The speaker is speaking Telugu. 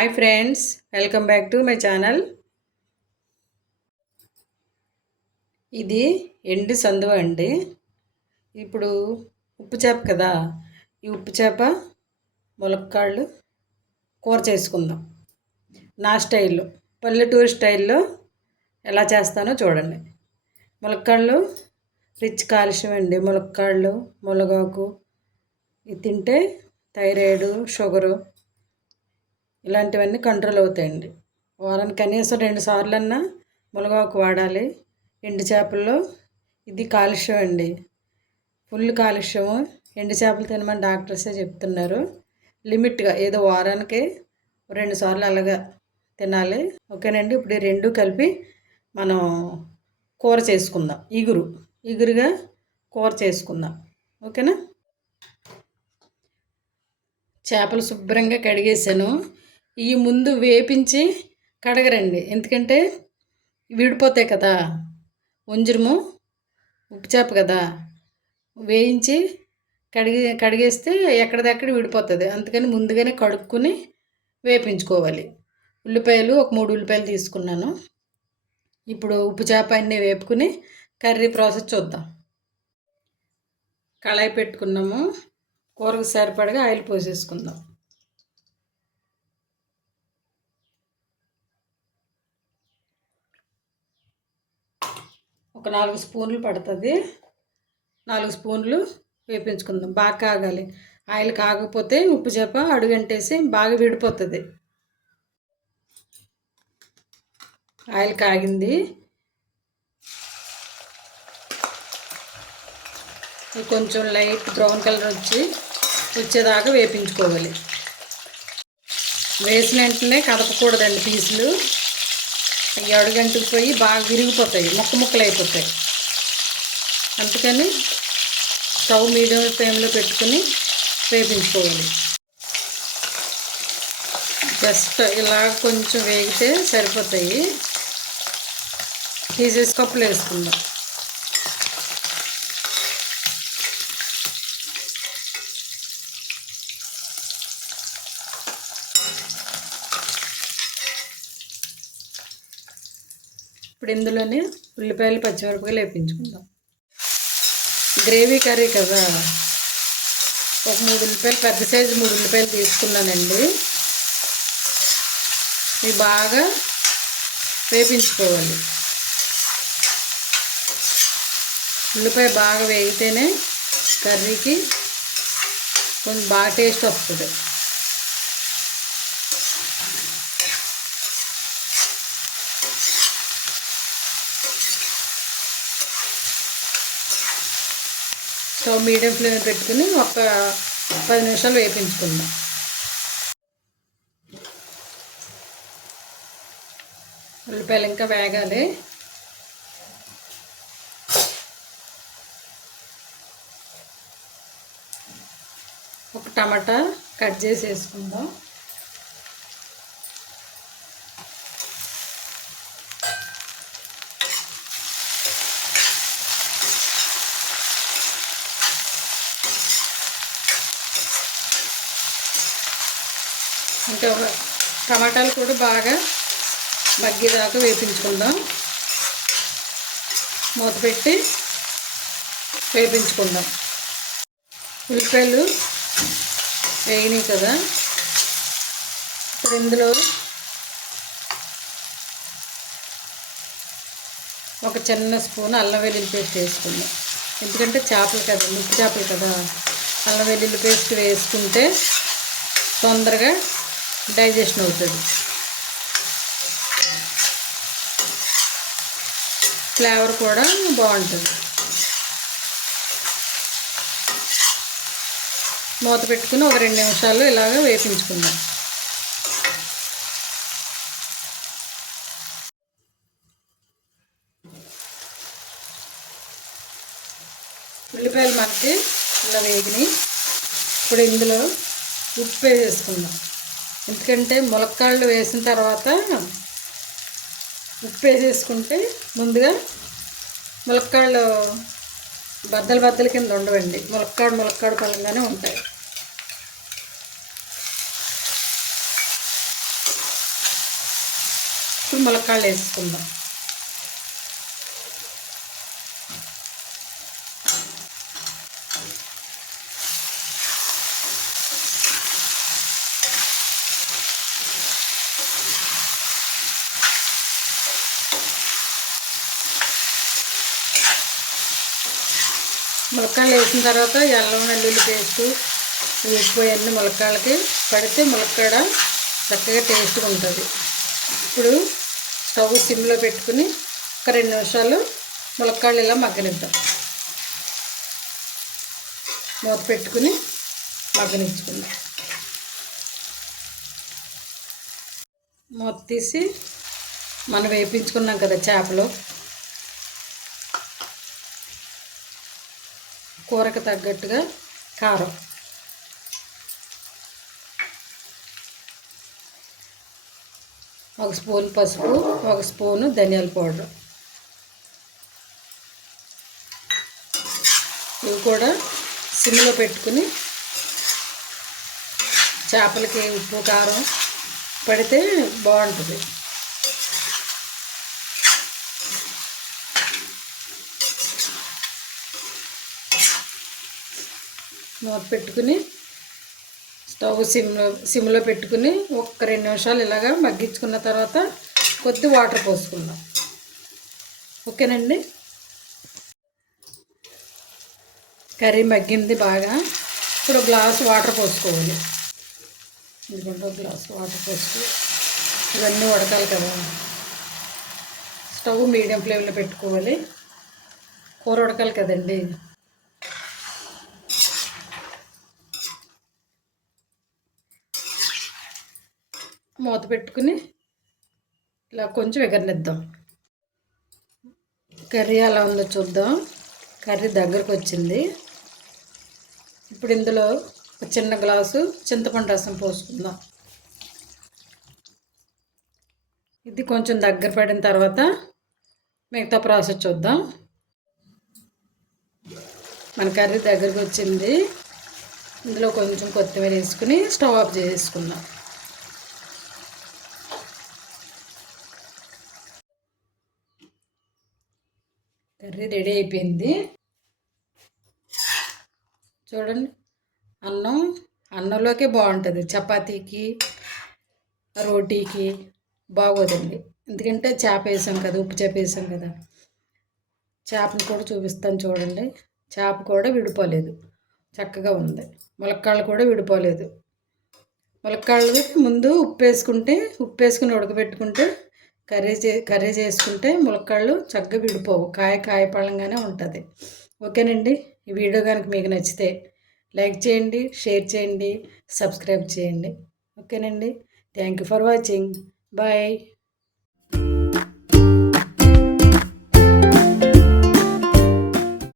Hi friends, welcome back to my channel. ఇది ఎండు సందువ అండి. ఇప్పుడు ఉప్పు చేప కదా, ఈ ఉప్పు చేప ములక్కాళ్ళు కూర చేసుకుందాం. నా స్టైల్లో, పల్లెటూరు స్టైల్లో ఎలా చేస్తానో చూడండి. ములక్కాళ్ళు రిచ్ కాల్షియం అండి. ములక్కాళ్ళు, మునగాకు ఇది తింటే థైరాయిడ్, షుగరు ఇలాంటివన్నీ కంట్రోల్ అవుతాయండి. వారానికి కనీసం 2 సార్లన్నా మునగాకు వాడాలి. ఎండు చేపల్లో ఇది కాలుష్యం అండి, ఫుల్ కాలుష్యం. ఎండు చేపలు తినమని డాక్టర్సే చెప్తున్నారు. లిమిట్గా ఏదో వారానికి 2 సార్లు అలాగా తినాలి. ఓకేనండి. ఇప్పుడు ఈ 2 కలిపి మనం కూర చేసుకుందాం. ఇగురుగా కూర చేసుకుందాం. ఓకేనా. చేపలు శుభ్రంగా కడిగేసాను. ఈ ముందు వేపించి కడగరండి, ఎందుకంటే విడిపోతాయి కదా. వంజరము ఉప్పు చేప కదా, వేయించి కడిగేస్తే ఎక్కడిదక్కడ విడిపోతుంది. అందుకని ముందుగానే కడుక్కుని వేపించుకోవాలి. ఉల్లిపాయలు ఒక 3 ఉల్లిపాయలు తీసుకున్నాను. ఇప్పుడు ఉప్పు చేప అన్నీ వేపుకుని కర్రీ ప్రాసెస్ చూద్దాం. కళాయి పెట్టుకున్నాము. కూరకు సరిపడగా ఆయిల్ పోసేసుకుందాం. ఒక 4 స్పూన్లు పడుతుంది. 4 స్పూన్లు వేపించుకుందాం. బాగా కాగాలి. ఆయిల్ కాగకపోతే ఉప్పు చేప అడుగంటేసి బాగా విడిపోతుంది. ఆయిల్ కాగింది. కొంచెం లైట్ బ్రౌన్ కలర్ వచ్చేదాకా వేపించుకోవాలి. వేసిన వెంటనే కదపకూడదండి పీసులు. ఈ అడుగంటుకు పోయి బాగా విరిగిపోతాయి, ముక్కలు అయిపోతాయి. అందుకని స్టవ్ మీడియం ఫ్లేమ్లో పెట్టుకుని వేపించుకోవాలి. జస్ట్ ఇలా కొంచెం వేగితే సరిపోతాయి. తీసేసి కప్పులు వేసుకుందాం. ఇప్పుడు ఇందులోనే ఉల్లిపాయలు, పచ్చిమిరపకాయలు వేపించుకుందాం. గ్రేవీ కర్రీ కదా, ఒక 3 ఉల్లిపాయలు, పెద్ద సైజు 3 ఉల్లిపాయలు తీసుకున్నానండి. ఇవి బాగా వేపించుకోవాలి. ఉల్లిపాయ బాగా వేగితేనే కర్రీకి కొంచెం బాగా టేస్ట్ వస్తుంది. స్టవ్ మీడియం ఫ్లేమ్ పెట్టుకుని ఒక 10 నిమిషాలు వేపించుకుందాం. ఉల్లిపాయలు ఇంకా వేగాలి. ఒక టమాటా కట్ చేసి వేసుకుందాం. ఇంకా టమాటాలు కూడా బాగా మగ్గేదాకా వేపించుకుందాం. మూత పెట్టి వేపించుకుందాం. ఉల్లిపాయలు వేగినాయి కదా, ఇప్పుడు ఇందులో ఒక చిన్న స్పూన్ అల్లం వెల్లుల్లి పేస్ట్ వేసుకుందాం. ఎందుకంటే చేపలు కదా, ఉప్పు చేపలు కదా, అల్లం వెల్లుల్లి పేస్ట్ వేసుకుంటే తొందరగా డైజెషన్ అవుతుంది. ఫ్లేవర్ కూడా బాగుంటుంది. మూత పెట్టుకుని ఒక 2 నిమిషాలు ఇలాగ వేపించుకుందాం. ఉల్లిపాయలు మనకి ఇలా వేగినాయి. ఇప్పుడు ఇందులో ఉప్పు వేసుకుందాం. ఎందుకంటే ములక్కాళ్ళు వేసిన తర్వాత ఉప్పు వేసేసుకుంటే ముందుగా ములక్కాళ్ళు బద్దల కింద ఉండవండి. ములక్కాడు పళ్ళంగానే ఉంటాయి. ఇప్పుడు ములక్కాడలు వేసుకుందాం. ములక్కాడలు వేసిన తర్వాత అల్లం వెల్లుల్లి పేస్టు ఉప్పు అన్నీ ములక్కాడలకి పడితే ములక్కాడ చక్కగా టేస్ట్గా ఉంటుంది. ఇప్పుడు స్టవ్ సిమ్లో పెట్టుకుని ఒక 2 నిమిషాలు ములక్కాడలు ఇలా మగ్గనిద్దాం. మూత పెట్టుకుని మగ్గనించుకుందాం. మూత తీసి మనం వేయించుకున్నాం కదా చేపలు, కూరకు తగ్గట్టుగా కారం, ఒక స్పూన్ పసుపు, ఒక స్పూను ధనియాల పౌడర్, ఇవి కూడా సిమ్లో పెట్టుకుని చేపలకి ఉప్పు కారం పడితే బాగుంటుంది. మూత పెట్టుకుని స్టవ్ సిమ్లో పెట్టుకుని ఒక 2 నిమిషాలు ఇలాగా మగ్గించుకున్న తర్వాత కొద్ది వాటర్ పోసుకుందాం. ఓకేనండి. కర్రీ మగ్గింది బాగా. ఇప్పుడు గ్లాస్ వాటర్ పోసుకోవాలి. ఎందుకంటే ఒక గ్లాస్ వాటర్ పోసుకు ఇవన్నీ ఉడకాలి కదా. స్టవ్ మీడియం ఫ్లేమ్లో పెట్టుకోవాలి. కూర ఉడకాలి కదండి. మూత పెట్టుకుని ఇలా కొంచెం ఎగరనిద్దాం. కర్రీ ఎలా ఉందో చూద్దాం. కర్రీ దగ్గరకు వచ్చింది. ఇప్పుడు ఇందులో ఒక చిన్న గ్లాసు చింతపండు రసం పోసుకుందాం. ఇది కొంచెం దగ్గర పడిన తర్వాత మిగతా ప్రాసెస్ చూద్దాం. మన కర్రీ దగ్గరకు వచ్చింది. ఇందులో కొంచెం కొత్తిమీర వేసుకుని స్టవ్ ఆఫ్ చేసుకుందాం. కర్రీ రెడీ అయిపోయింది. చూడండి, అన్నంలోకే బాగుంటుంది, చపాతీకి రోటీకి బాగోదండి. ఎందుకంటే చేప వేసాం కదా, ఉప్పు చేప వేసాం కదా. చేపను కూడా చూపిస్తాను చూడండి. చేప కూడా విడిపోలేదు, చక్కగా ఉంది. ములక్కాళ్ళు కూడా విడిపోలేదు. ములక్కాళ్ళు ముందు ఉప్పు వేసుకుని ఉడకబెట్టుకుంటే కర్రీ చేసుకుంటే ములక్కాళ్ళు చక్కగా విడిపోవు, కాయ పళ్ళంగానే ఉంటుంది. ఓకేనండి. ఈ వీడియో కనుక మీకు నచ్చితే లైక్ చేయండి, షేర్ చేయండి, సబ్స్క్రైబ్ చేయండి. ఓకేనండి. Thank you for watching. Bye.